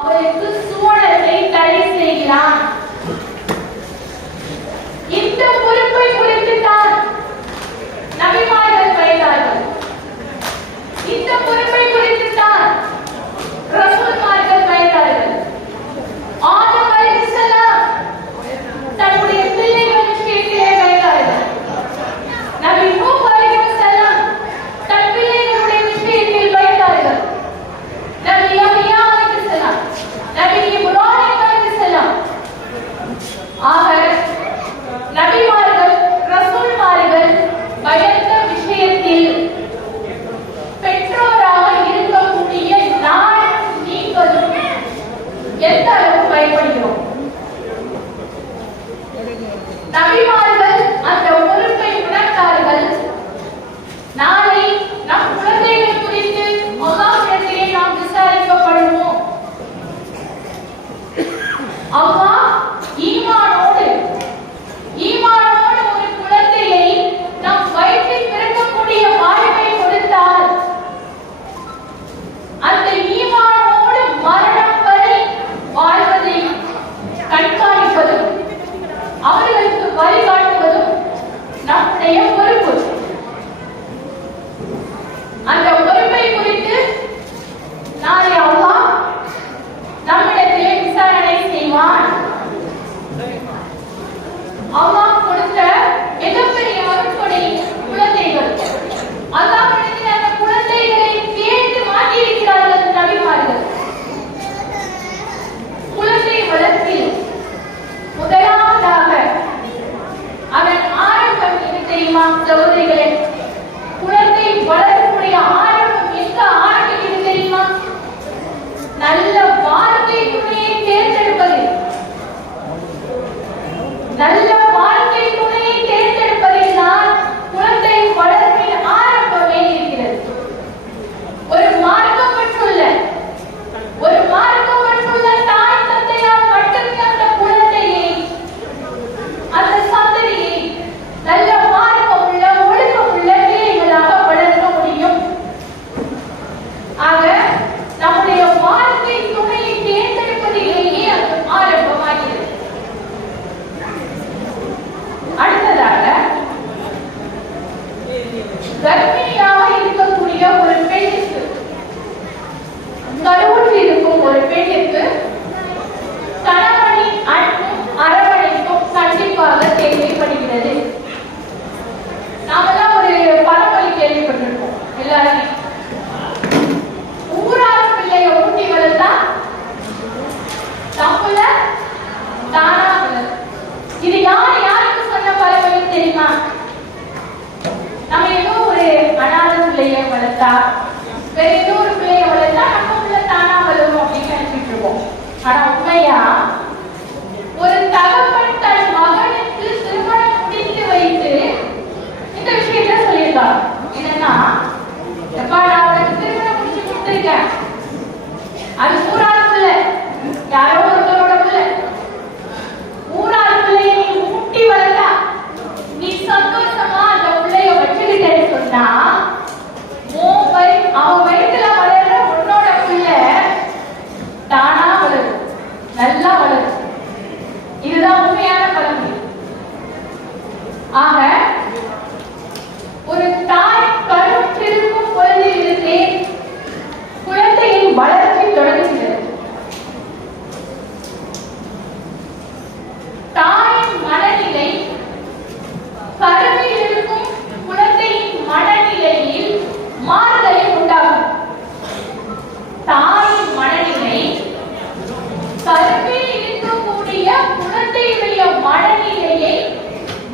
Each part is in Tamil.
அவருக்கு சூழலை தடை செய்கிறான். obrigada.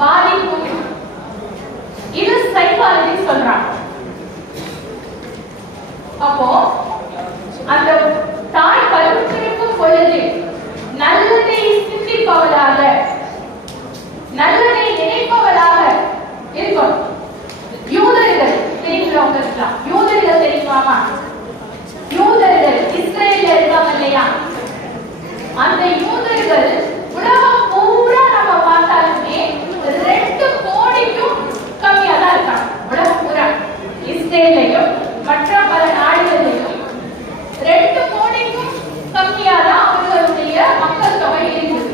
பாதிக்கும் இது சைக்காலஜி சொல்றாங்க. அப்போ அந்த தாய் கருப்பிருக்கும் பொழுது நல்லதை சிந்திப்பவளாக நல்லதை நினைப்பவளாக இருக்கும் யூதர்கள் தெரியுங்களா இருக்கலாம். யூதர்கள் தெரியுமாமா? யூதர்கள் இஸ்ரேல இருக்காங்க இல்லையா? அந்த யூதர்கள் உலக சேலையும் மற்ற பல நாடுகளிலும். ரெண்டு கோடிக்கும் கம்மியாதான் அவர்களுடைய மக்கள் தொகை இருந்தது.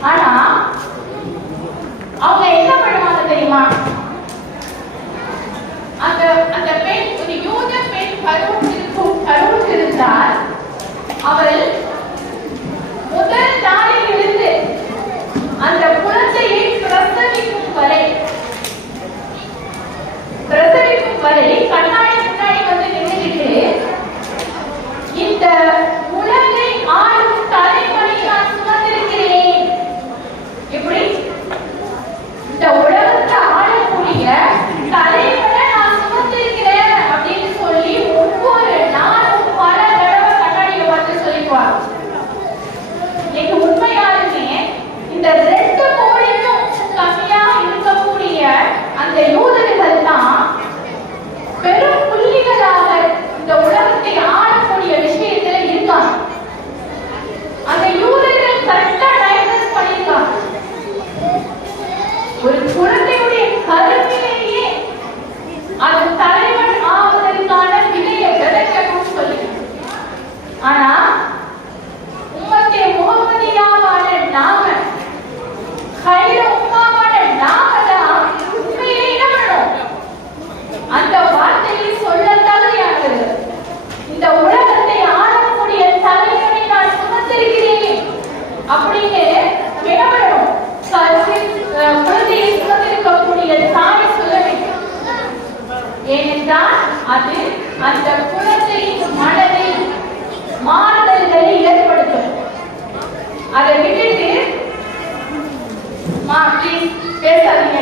ஆனா அவங்க என்ன பண்ணுவாங்க தெரியுமா? அந்த அந்த பெண் ஒரு யூத பெண் கருவுற்றிருக்கும் கருவுற்றிருந்தால் அவள்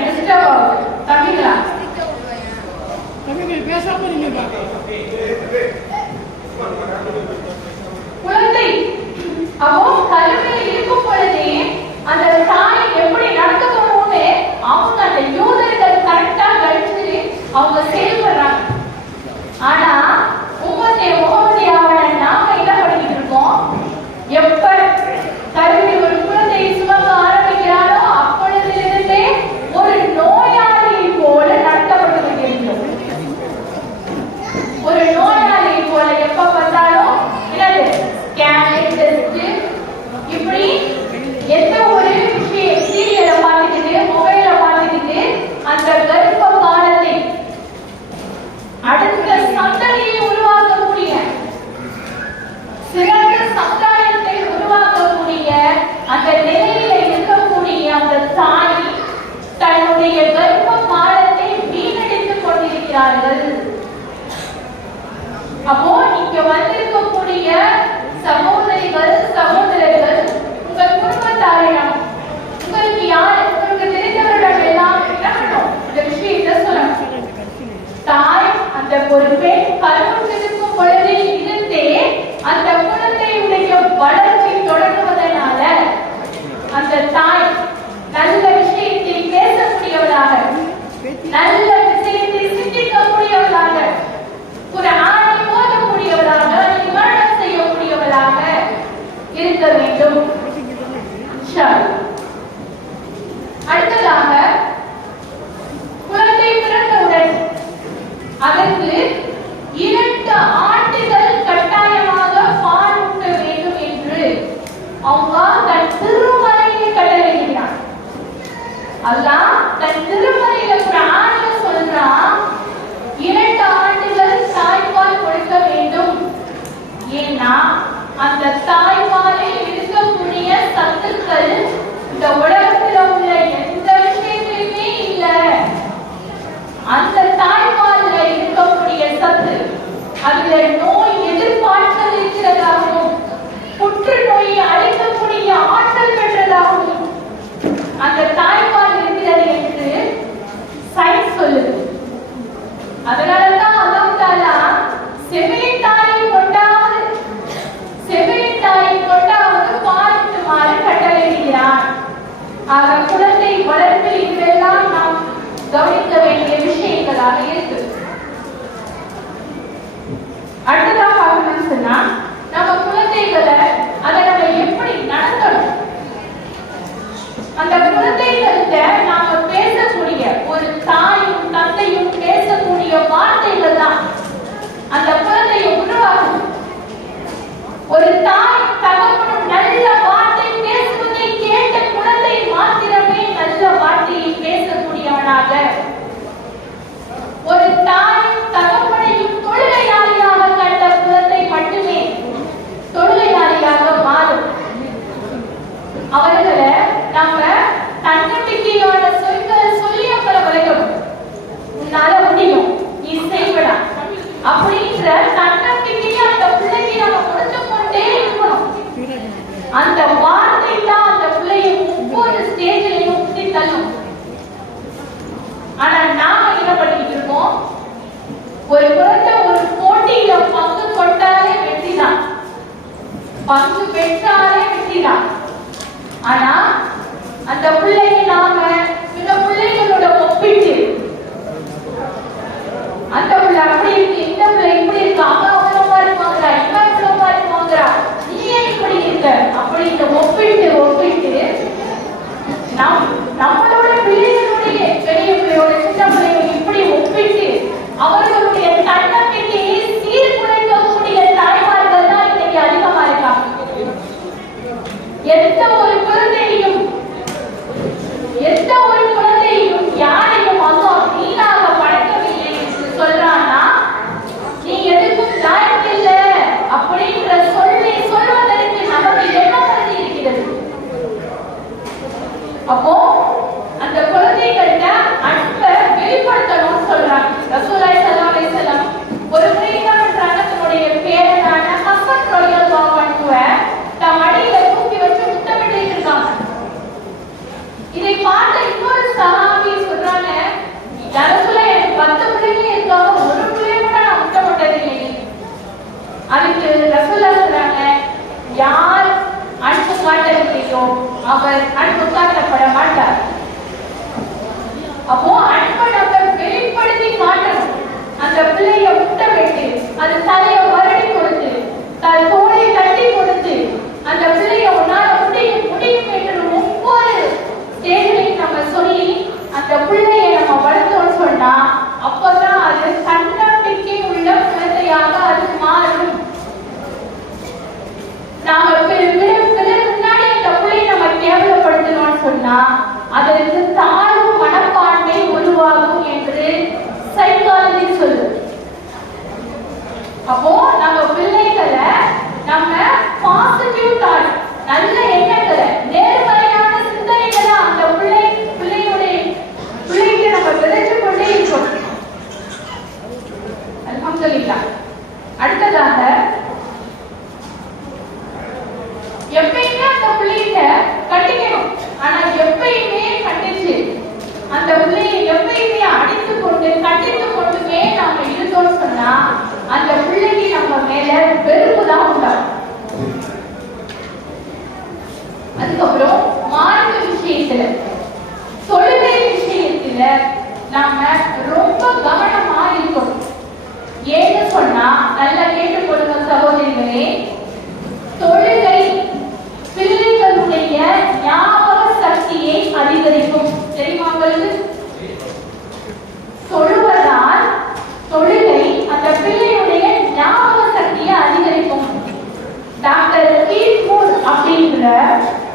டிஸ்டர்ப் ஆகுது தம்பிங்களா தம்பி பேசாம நீங்க குழந்தை. அப்போ கருமையில் இருக்கும் பொழுதே அந்த தாய் எப்படி நடந்துக்கணும்னு அவங்க அந்த யூதர்கள் கரெக்டா கழிச்சு அவங்க செயல்படுறாங்க. ஆனா அடுத்ததாக குழந்தை பிறந்தவுடன் அதற்கு இரண்டு ஆண்டுகள் கட்டாயமாக பால் ஊட்ட வேண்டும் என்று அவங்க தன் திருமலையை கட்டளையிடுகிறான் அல்லாஹ் தன் திருமலையில குரான்ல சொல்றான் இரண்டு ஆண்டுகள் தாய்ப்பால் கொடுக்க வேண்டும். ஏன்னா அந்த தாய் Adelante. அவர்களை நம்ம தன்னம்பிக்கையோட சொற்களை சொல்லி அப்புறம் விளையும் உன்னால முடியும். நீ செய்வடா. அப்படின்ற தன்னம்பிக்கையை அந்த பிள்ளைக்கு நம்ம கொடுத்து கொண்டே இருக்கணும். அந்த வார்த்தை தான் அந்த பிள்ளையை ஒவ்வொரு ஸ்டேஜிலையும் முட்டி தள்ளும். ஆனா நாம என்ன பண்ணிட்டு இருக்கோம்? ஒரு குழந்தை ஒரு போட்டியில பங்கு கொண்டாலே வெற்றிதான். பங்கு பெற்றாலே வெற்றிதான். ஆனா அந்த பிள்ளையை நாம இந்த பிள்ளைகளோட ஒப்பிட்டு அந்த பிள்ளை அப்படி இருக்கு இந்த பிள்ளை இப்படி இருக்கு அவன் அவ்வளவா மாதிரி இவன் இவ்வளவு நீ ஏன் இப்படி இருக்க? அப்படின்னு ஒப்பிட்டு ஒப்பிட்டு நம் நம்மளோட அவர் அடுத்து சொன்னால் அதற்கு தாழ்வு மனப்பான்மை உருவாகும் என்று சைக்காலஜி சொல்லுது. அப்போ நம்ம பிள்ளைகளை நம்ம பாசிட்டிவ் தாட் நல்ல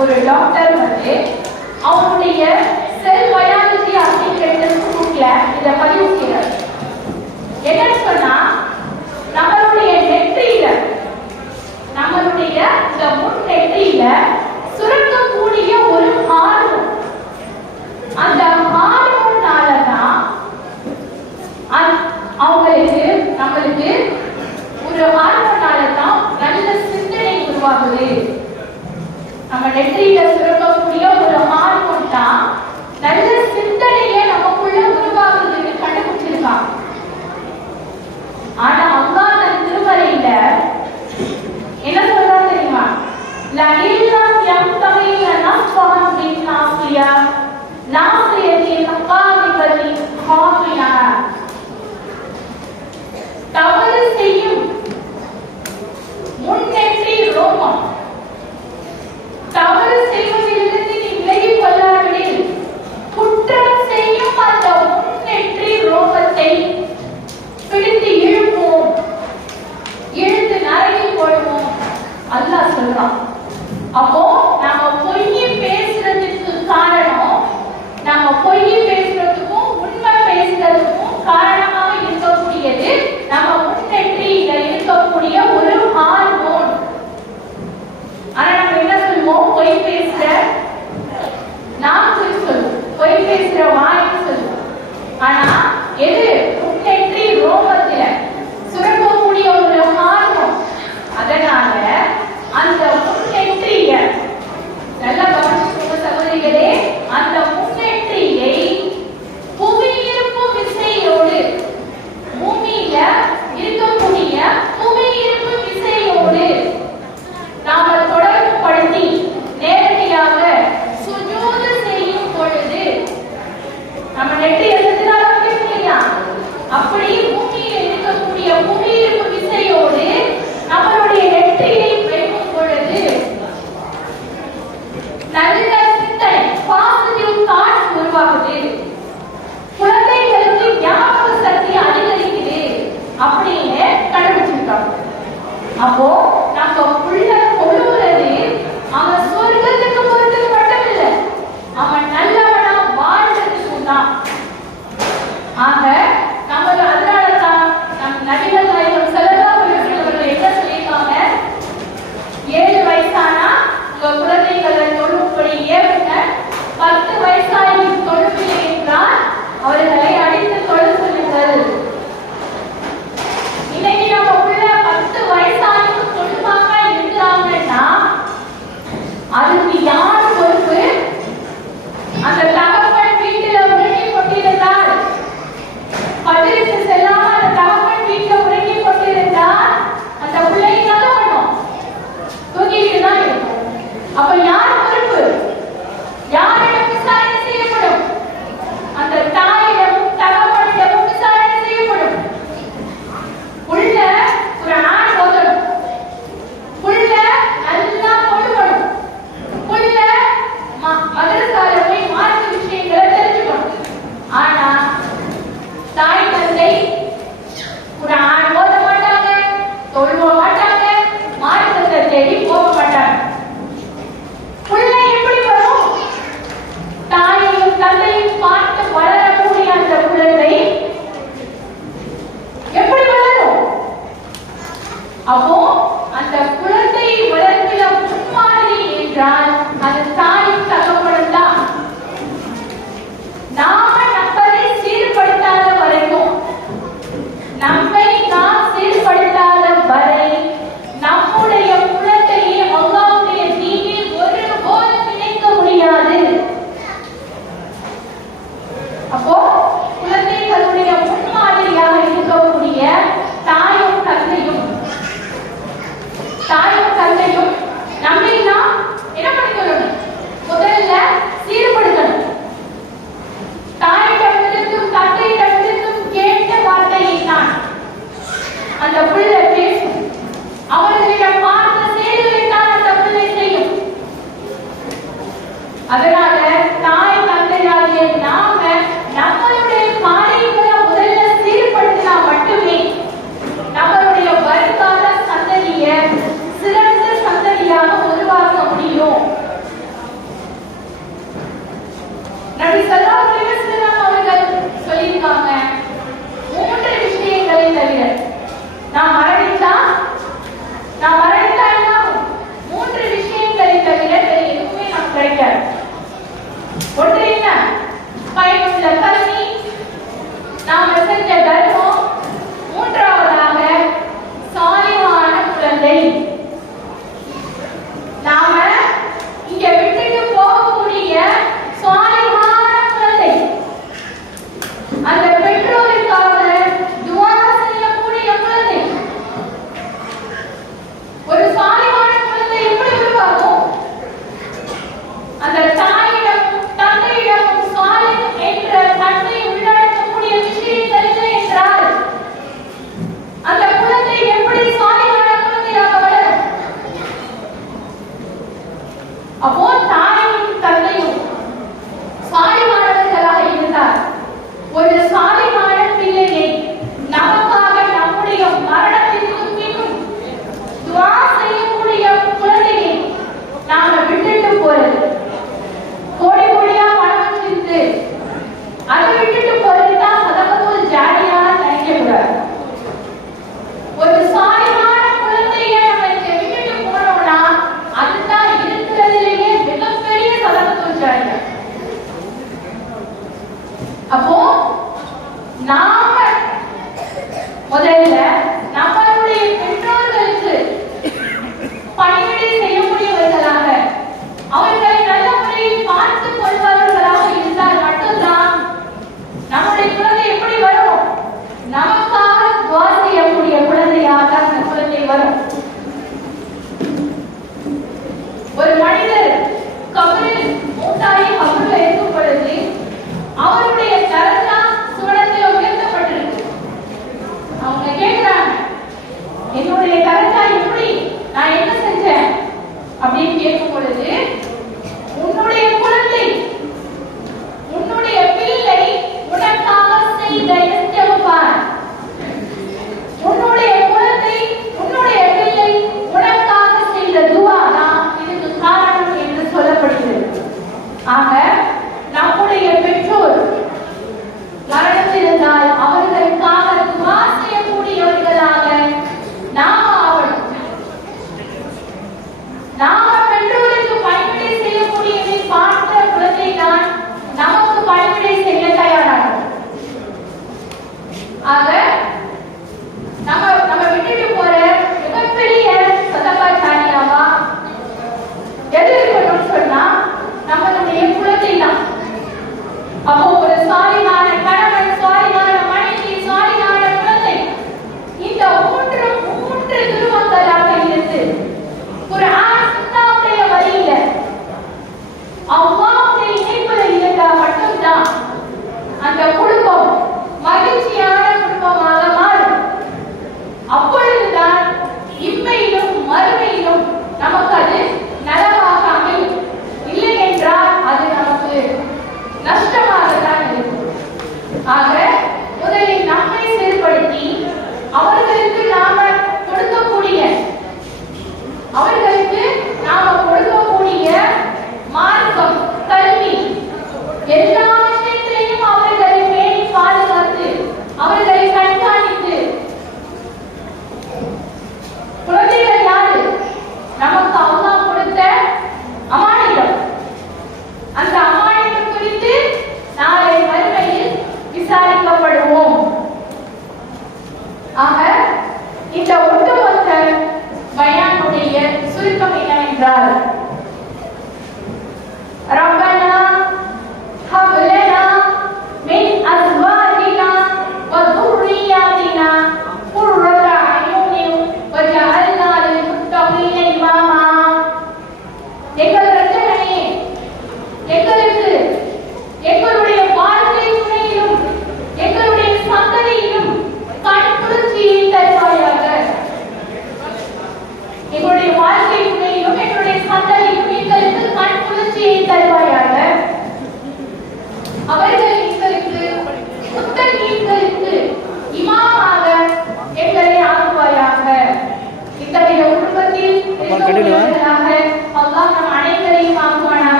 ஒரு டாக்டர் வந்து அவங்களுடைய செல் பயாலஜி அப்படிங்கிற புக்ல இதை பதிவுக்கிறார் என்ன சொன்னா நம்மளுடைய நெற்றியில நம்மளுடைய இந்த முன் நெற்றியில சுரக்கக்கூடிய ஒரு ஹார்மோன். அந்த ஹார்மோனாலதான் அவங்களுக்கு நம்மளுக்கு ஒரு ஹார்மோனாலதான் நல்ல சிந்தனை உருவாகுது. நம்ம நெற்றியில சுரக்கக்கூடிய ஒரு ஹார்மோன் தான் நல்ல சிந்தனைய நமக்குள்ள உருவாகுதுன்னு கண்டுபிடிச்சிருக்காங்க. ஆனா அம்மா அங்கான திருமலையில என்ன சொல்றா தெரியுமா? லகில்லாம் எம் தமிழ்னா நான்